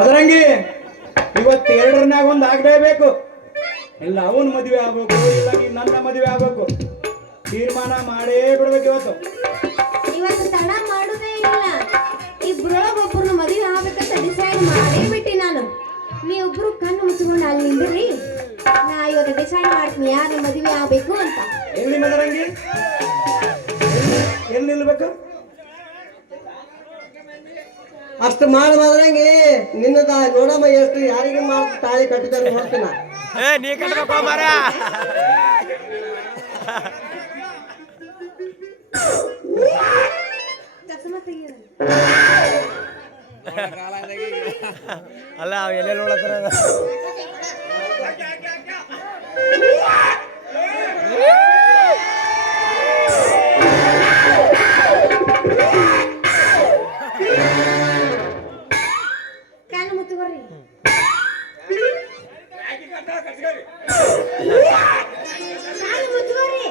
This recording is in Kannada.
ಅದರಂಗಿ ಇವತ್ತು ಎರಡರನ್ಯಾಗ ಒಂದು ಆಗ್ಲೇಬೇಕು. ಇಲ್ಲ ಅವನ್ ಮದುವೆ ಆಗ್ಬೇಕು, ಇಲ್ಲ ನೀನ್ ನನ್ನ ಮದುವೆ ಆಗ್ಬೇಕು. ತೀರ್ಮಾನ ಮಾಡೇ ಬಿಡ್ಬೇಕು ಇವತ್ತು. ಇವತ್ತು ತಡ ಮಾಡುದೇ ಇಲ್ಲ. ಇಬ್ರೊಳಗೊಬ್ಬರನ್ನ ಮದುವೆ ಆಗ್ಬೇಕಂತ ಡಿಸೈಡ್ ಮಾಡೇ ಬಿಟ್ಟಿ ನಾನು. ನೀವಿಬ್ರು ಕಣ್ಣು ಮುಚ್ಚಿಕೊಂಡು ಅಲ್ಲಿ ನಿಂದ್ರಿ. ನಾ ಇವತ್ತು ಡಿಸೈಡ್ ಮಾಡ್ತೀನಿ ಯಾರು ಮದುವೆ ಆಗ್ಬೇಕು ಅಂತ. ಎಲ್ಲಿ ಮದರಂಗಿ? ಎಲ್ಲಿ ನಿಲ್ಬೇಕು? ಅಷ್ಟು ಮಾಡಬಾದ್ರಂಗೆ ನಿನ್ನದ ನೋಡಮ್ಮ ಎಷ್ಟು ಯಾರಿಗೆ ಮಾಡಿ ತಾಳಿ ಕಟ್ಟಿದ್ದಾರೆ ನೋಡ್ತೀನ. ನೀ ಕಟ್ಬೇಕು ಮಾರ. ಅಲ್ಲ ಅವ ಎಲ್ಲೆಲ್ಲಿ ನೋಡತ್ತಾರ. ಕಾಲು ಮುತ್ತುಗೋರಿ ಕಾಲು ಮುತ್ತುಗೋರಿ